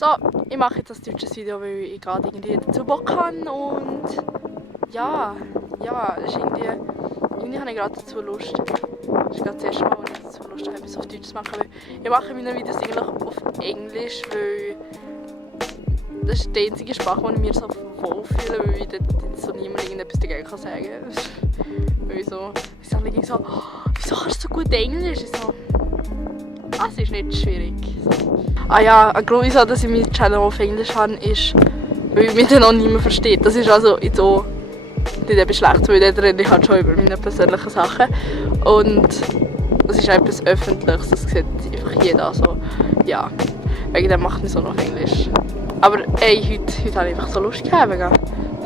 So, ich mache jetzt ein deutsches Video, weil ich gerade irgendwie dazu Bock habe und ja, das ist irgendwie habe ich gerade dazu Lust. Das ist gerade das erste Mal, wo ich dazu Lust habe, etwas auf Deutsch zu machen. Weil ich mache meine Videos eigentlich auf Englisch, weil das ist die einzige Sprache, die ich mir so wohlfühle, weil ich dort so niemand irgendetwas dagegen sagen kann. Weil ich so, wieso kannst du so gut Englisch? Ich so, das ist nicht schwierig. So. Ah ja, ein Grund, wieso dass ich meinen Channel auf Englisch habe, ist, weil mich dann auch niemand versteht. Das ist also so nicht eben schlecht, weil dort rede ich halt schon über meine persönlichen Sachen. Und das ist etwas Öffentliches, das sieht einfach jeder. Also, ja, wegen dem macht ich so noch auf Englisch. Aber ey, heute habe ich einfach so Lust gehabt.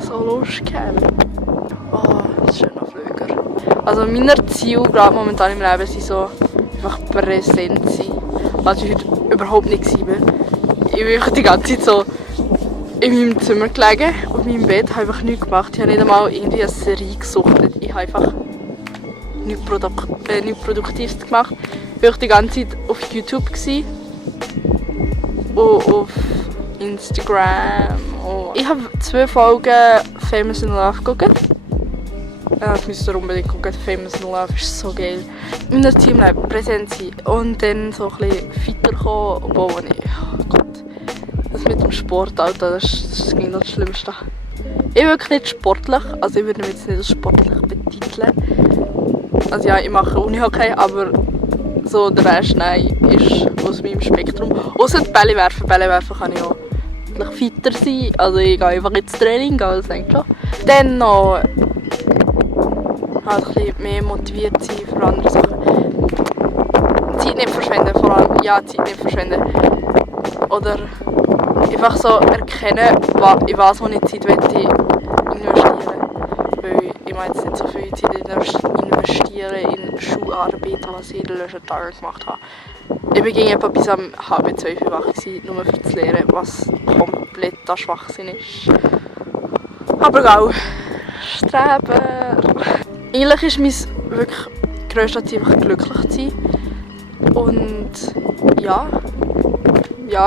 So Lust gehabt. Oh, das ist schöner Flüger. Also meine Ziele gerade momentan im Leben sind so einfach präsent sein. Was ich heute überhaupt nicht war. Ich bin die ganze Zeit so in meinem Zimmer gelegen, auf meinem Bett, habe einfach nichts gemacht. Ich habe nicht einmal irgendwie eine Serie gesuchtet. Ich habe einfach nichts Produktives gemacht. Ich war die ganze Zeit auf YouTube und auf Instagram. Und ich habe 2 Folgen Famous in Love geguckt. Das müsst ihr unbedingt gucken. Famous in Love ist so geil. In meinem Teamleben präsent sein und dann so ein bisschen fitter kommen, obwohl ich, oh Gott, das mit dem Sport, Alter, das ist das Schlimmste. Ich bin wirklich nicht sportlich, also ich würde mich jetzt nicht als sportlich betiteln. Also ja, ich mache Unihockey, aber so der Rest, nein, ist aus meinem Spektrum. Ausser Bälle werfen kann ich auch fitter sein, also ich gehe einfach ins Training, das denke ich schon. Dann noch halt ein bisschen mehr motiviert sein für andere Sachen. Zeit nicht verschwenden, vor allem. Ja, Zeit nicht verschwenden. Oder einfach so erkennen, in was ich Zeit investieren. Weil ich meine jetzt nicht so viel Zeit investieren in Schularbeit, was ich in den letzten Tagen gemacht habe. Ich war etwa bis am halb 12 Uhr wach, nur für zu lernen, was kompletter Schwachsinn ist. Aber auch Streber. Eigentlich ist mein wirklich grösstes Ziel einfach glücklich zu sein. Und ja,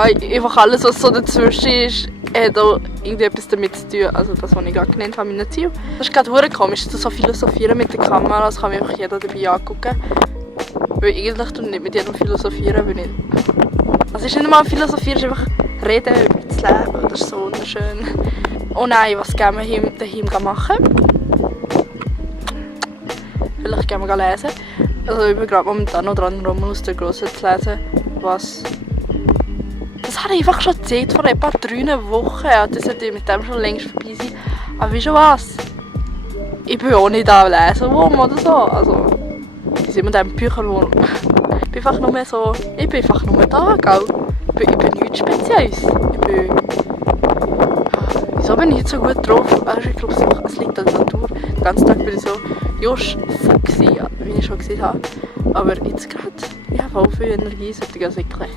einfach alles, was so dazwischen ist, hat auch irgendetwas damit zu tun. Also das, was ich gerade genannt habe, mein Ziel. Das ist gerade verdammt komisch, so philosophieren mit der Kamera, das kann mir einfach jeder dabei angucken. Weil eigentlich tue ich nicht mit jedem philosophieren, weil ich... Also es ist nicht mal philosophieren, es ist einfach reden über das Leben, das ist so wunderschön. Oh nein, was gehen wir daheim machen? Vielleicht gehen wir lesen. Also ich bin gerade momentan noch dran, Romulus der Grosse zu lesen. Was... Das habe ich einfach schon erzählt vor etwa 3 Wochen. Ja, das sollte mit dem schon längst vorbei sein. Aber weißt du was? Ich bin auch nicht am Lesen oder so. Also, wie sind wir denn Bücher, wo... Ich bin einfach nur so... Ich bin einfach nur da, gell? Ich bin nichts Spezielles. Wieso bin ich nicht so gut drauf? Also, ich glaube, es liegt an der Natur. Den ganzen Tag bin ich so... Just fuck, ja, wie ich schon gesehen habe. Aber jetzt gerade... Ich habe voll viel Energie, sollte ich entwickeln.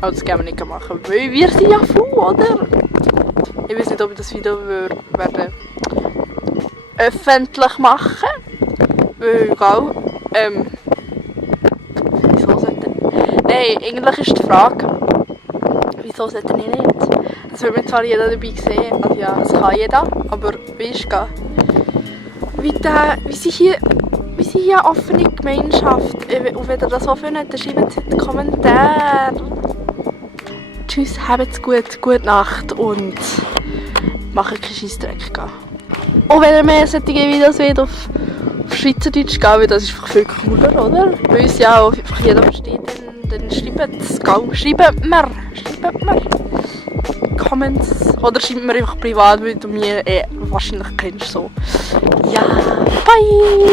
Aber das können wir nicht machen, weil wir sind ja faul, oder? Ich weiß nicht, ob ich das Video werde öffentlich machen. Weil, wieso sollte... Nein, eigentlich ist die Frage, wieso sollte ich nicht? Das wird mir zwar jeder dabei sehen, also ja, das kann jeder, aber weißt du, wie sie hier eine offene Gemeinschaft. Und wenn ihr das auch findet, dann schreibt es in die Kommentare. Tschüss, habt's gut, gute Nacht und macht keinen Scheissdreck. Und wenn ihr mehr solche Videos wollt auf Schweizerdeutsch gehen, weil das ist einfach viel cooler, oder? Weil es ja auch einfach jeder versteht, dann schreibt mir Comments oder schreibt mir einfach privat, weil du mich wahrscheinlich kennst. So. Ja, bye!